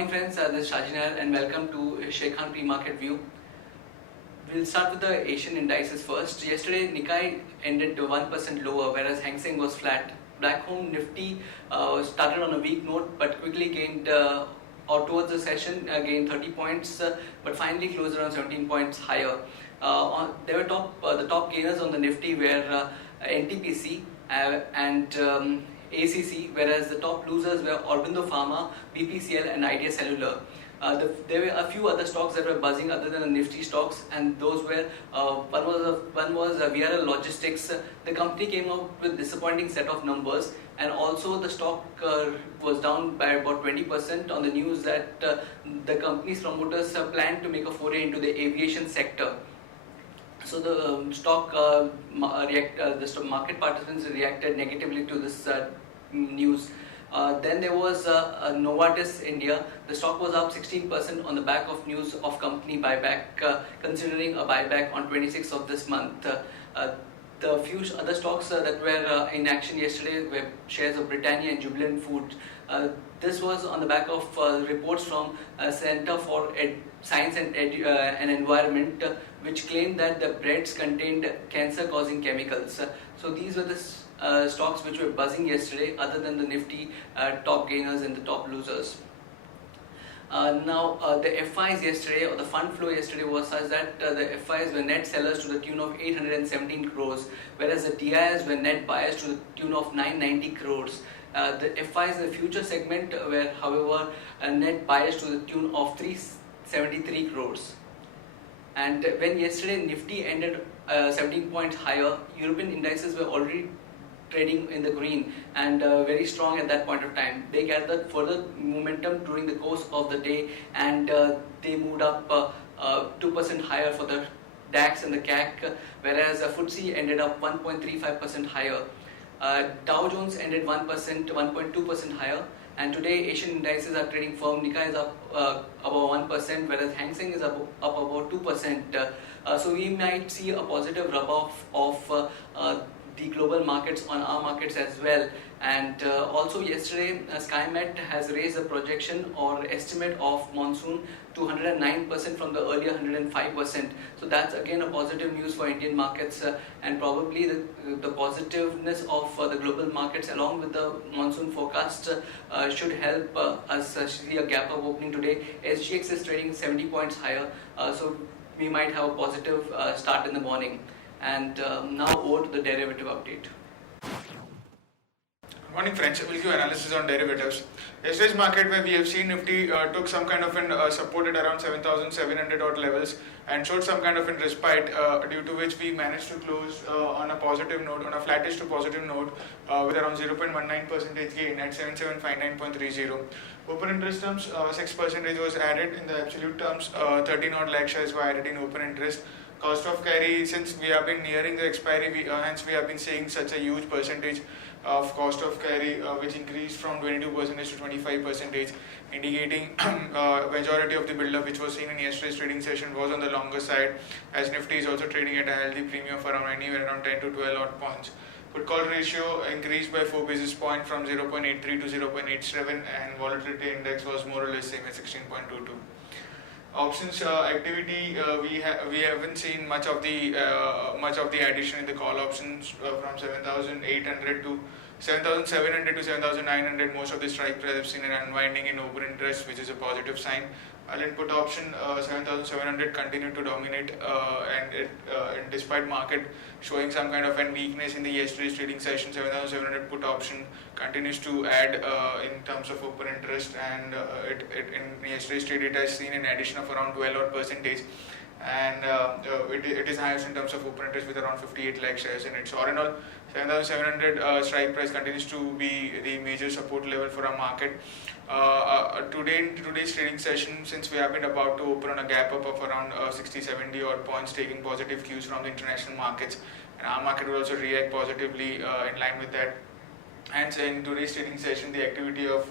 morning friends, this is Sharekhan and welcome to Sharekhan pre-market view. We'll start with the Asian indices first. Yesterday Nikkei ended 1% lower whereas Hang Seng was flat. Black Home Nifty started on a weak note but quickly gained or towards the session gained 30 points but finally closed around 17 points higher. There were the top gainers on the Nifty were NTPC and ACC, whereas the top losers were Aurobindo Pharma, BPCL and Idea Cellular. There were a few other stocks that were buzzing other than the Nifty stocks, and those were one was VRL Logistics. The company came out with disappointing set of numbers, and also the stock was down by about 20% on the news that the company's promoters plan to make a foray into the aviation sector. So the the market participants reacted negatively to this news. Then there was Novartis India. The stock was up 16% on the back of news of company buyback, considering a buyback on 26th of this month. The few other stocks that were in action yesterday were shares of Britannia and Jubilant Food. This was on the back of reports from Center for Science and Environment, which claimed that the breads contained cancer-causing chemicals. So these were the stocks which were buzzing yesterday, other than the Nifty top gainers and the top losers. Now the FIs yesterday, or the fund flow yesterday, was such that the FIs were net sellers to the tune of 817 crores, whereas the DIs were net buyers to the tune of 990 crores. The FIs in the future segment were, however, net buyers to the tune of 373 crores. And when yesterday Nifty ended 17 points higher, European indices were already trading in the green and very strong at that point of time. They gathered further momentum during the course of the day, and they moved up 2% higher for the DAX and the CAC, whereas FTSE ended up 1.35% higher. Dow Jones ended 1.2% higher, and today Asian indices are trading firm. Nikkei is up about 1%, whereas Hang Seng is up about 2%. So we might see a positive rub-off of the global markets on our markets as well. And also yesterday SkyMet has raised a projection or estimate of monsoon to 109% from the earlier 105%. So that's again a positive news for Indian markets, and probably the positiveness of the global markets along with the monsoon forecast should help us see a gap of opening today. SGX is trading 70 points higher, so we might have a positive start in the morning. And now over to the derivative update. Good morning friends, we'll give analysis on derivatives. Yesterday's market, where we have seen Nifty took some kind of an supported around 7,700 odd levels and showed some kind of an respite, due to which we managed to close on a positive note, on a flattish to positive note, with around 0.19% gain at 7759.30. Open interest terms, 6% was added. In the absolute terms, 13 odd lakh shares were added in open interest. Cost of carry, since we have been nearing the expiry, hence we have been seeing such a huge percentage of cost of carry, which increased from 22% to 25%, indicating majority of the build-up which was seen in yesterday's trading session was on the longer side, as Nifty is also trading at a healthy premium for anywhere around 10 to 12 odd points. Put call ratio increased by 4 basis points from 0.83 to 0.87, and volatility index was more or less same at 16.22. Options activity, we haven't seen much of the addition in the call options from 7,800 to 7,700 to 7,900. Most of the strike price have seen an unwinding in open interest, which is a positive sign. While in put option, 7,700 continued to dominate, and despite market showing some kind of an weakness in the yesterday's trading session, 7,700 put option continues to add in terms of open interest, and in yesterday's trade it has seen an addition of around 12 odd percentage, and it is highest in terms of open interest with around 58 lakh shares in it. So all in all, 7,700 strike price continues to be the major support level for our market. In today's trading session, since we have been about to open on a gap up of around 60-70 odd points, taking positive cues from the international markets, and our market will also react positively in line with that. Hence, in today's trading session, the activity of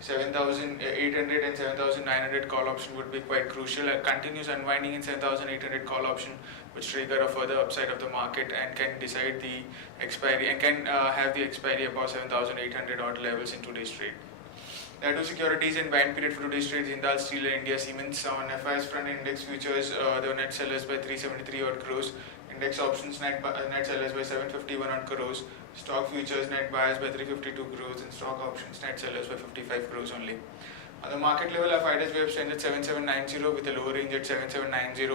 7,800 and 7,900 call option would be quite crucial. A continuous unwinding in 7,800 call option, which trigger a further upside of the market and can decide the expiry and can have the expiry above 7,800 odd levels in today's trade. There are two securities in buying period for today's trades: Jindal Steel and India Cements. On FI's front, index futures, they were net sellers by 373 odd crores. Index options net sellers by 751 odd crores. Stock futures net buyers by 352 crores, and stock options net sellers by 55 crores only. On the market level, our FIDES wave stands at 7790 with a lower range at 7790,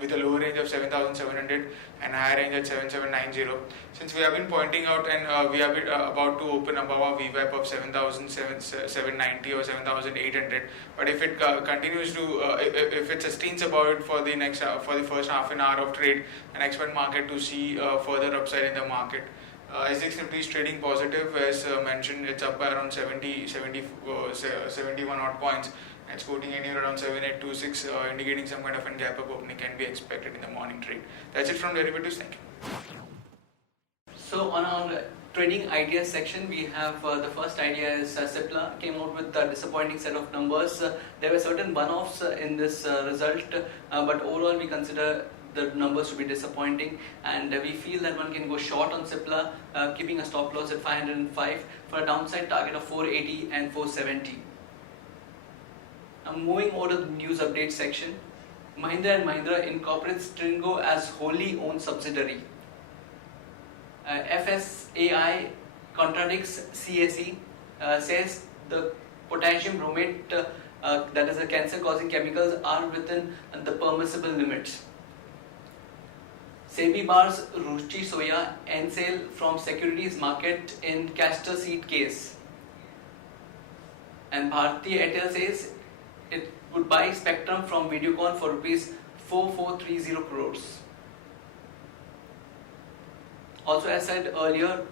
with a lower range of 7700 and a higher range at 7790. Since we have been pointing out, and we have been about to open above our VWAP of 7790 or 7800, but if it continues to, if it sustains about it for the next for the first half an hour of trade, and expect market to see further upside in the market. SGX Nifty is trading positive, as mentioned. It's up by around 71 odd points. It's quoting anywhere around 7826, indicating some kind of a gap up opening can be expected in the morning trade. That's it from derivatives. Thank you. So on our trading ideas section, we have the first idea is Cipla came out with a disappointing set of numbers. There were certain one-offs in this result, but overall we consider the numbers to be disappointing, and we feel that one can go short on Cipla, keeping a stop loss at 505 for a downside target of 480 and 470. Now moving over to the news update section, Mahindra & Mahindra incorporates Tringo as wholly owned subsidiary. FSAI contradicts CAC, says the potassium bromate, that is the cancer-causing chemicals, are within the permissible limits. SEBI bars Ruchi Soya and sale from securities market in castor seed case. And Bharti Airtel says it would buy spectrum from Videocon for rupees 4430 crores. Also, as said earlier,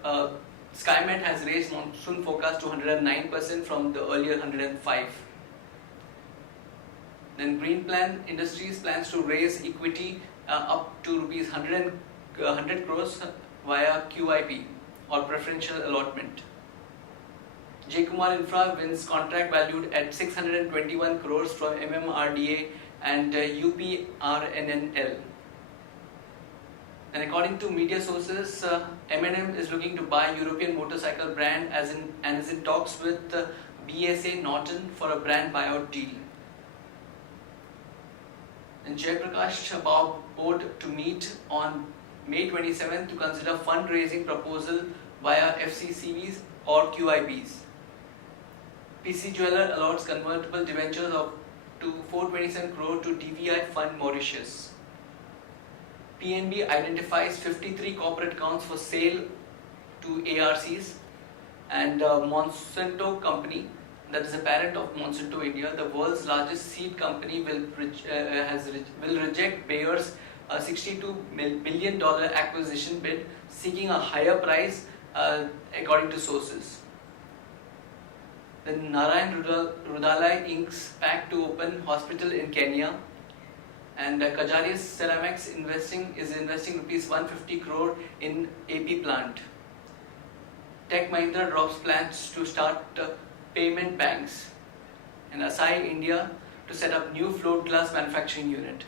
SkyMet has raised monsoon forecast to 109% from the earlier 105. Then Greenplan Industries plans to raise equity up to rupees 100 crores via QIP or preferential allotment. J Kumar Infra wins contract valued at 621 crores from MMRDA and UPRNNL. And according to media sources, M&M is looking to buy European motorcycle brand and is in talks with BSA Norton for a brand buyout deal. And Jayaprakash board to meet on May 27th to consider fundraising proposal via FCCBs or QIBs. PC Jeweler allots convertible debentures of to 427 crore to DVI Fund Mauritius. PNB identifies 53 corporate accounts for sale to ARCs, and Monsanto Company, that is a parent of Monsanto India, the world's largest seed company, will reject Bayer's $62 billion acquisition bid, seeking a higher price according to sources. Then Narayan Rudalai Inc.'s pact to open hospital in Kenya, and Kajaria Ceramics is investing rupees 150 crore in AP plant. Tech Mahindra drops plans to start payment banks, and Asahi India to set up new float glass manufacturing unit.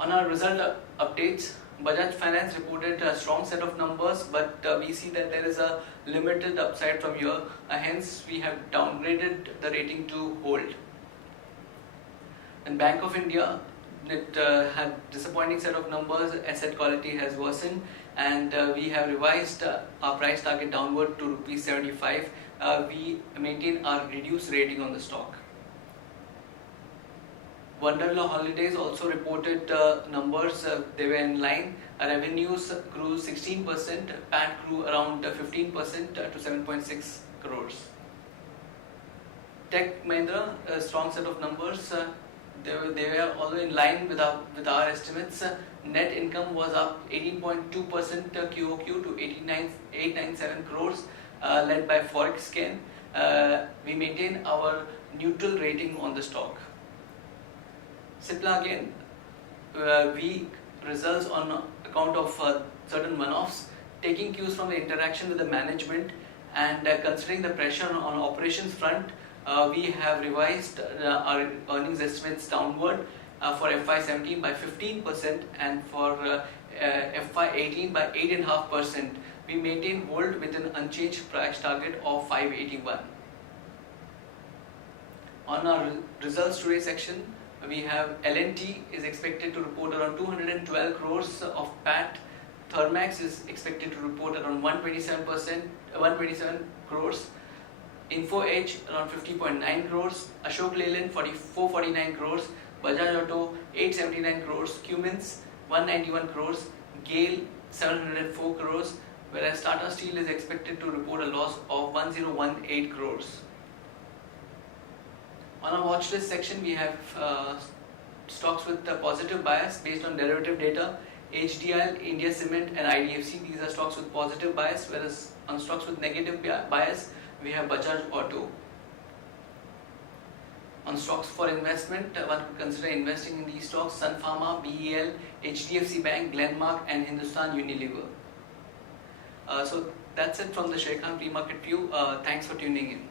On our result updates, Bajaj Finance reported a strong set of numbers, but we see that there is a limited upside from here. Hence, we have downgraded the rating to hold. And Bank of India, it had disappointing set of numbers. Asset quality has worsened, and we have revised our price target downward to rupees 75. We maintain our reduced rating on the stock. Wonderla Holidays also reported numbers. They were in line. Revenues grew 16%, PAT grew around 15% to 7.6 crores. Tech Mahindra, a strong set of numbers. They were also in line with our estimates. Net income was up 18.2% QOQ to 897 crores, led by Forex gain. We maintain our neutral rating on the stock. Cipla again, weak results on account of certain one-offs. Taking cues from the interaction with the management and considering the pressure on operations front, we have revised our earnings estimates downward for FY17 by 15% and for FY18 by 8.5%. We maintain hold with an unchanged price target of 581. On our results today section, we have L&T is expected to report around 212 crores of PAT. Thermax is expected to report around 127 crores. Info Edge around 50.9 crores. Ashok Leyland 449 crores. Bajaj Auto 879 crores. Cummins 191 crores. GAIL 704 crores. Whereas Tata Steel is expected to report a loss of 1018 crores. On our watch list section, we have stocks with a positive bias based on derivative data. HDL, India Cement and IDFC, these are stocks with positive bias, whereas on stocks with negative bias, we have Bajaj Auto. On stocks for investment, one could consider investing in these stocks: Sun Pharma, BEL, HDFC Bank, Glenmark and Hindustan Unilever. So that's it from the Sharekhan pre-market view. Thanks for tuning in.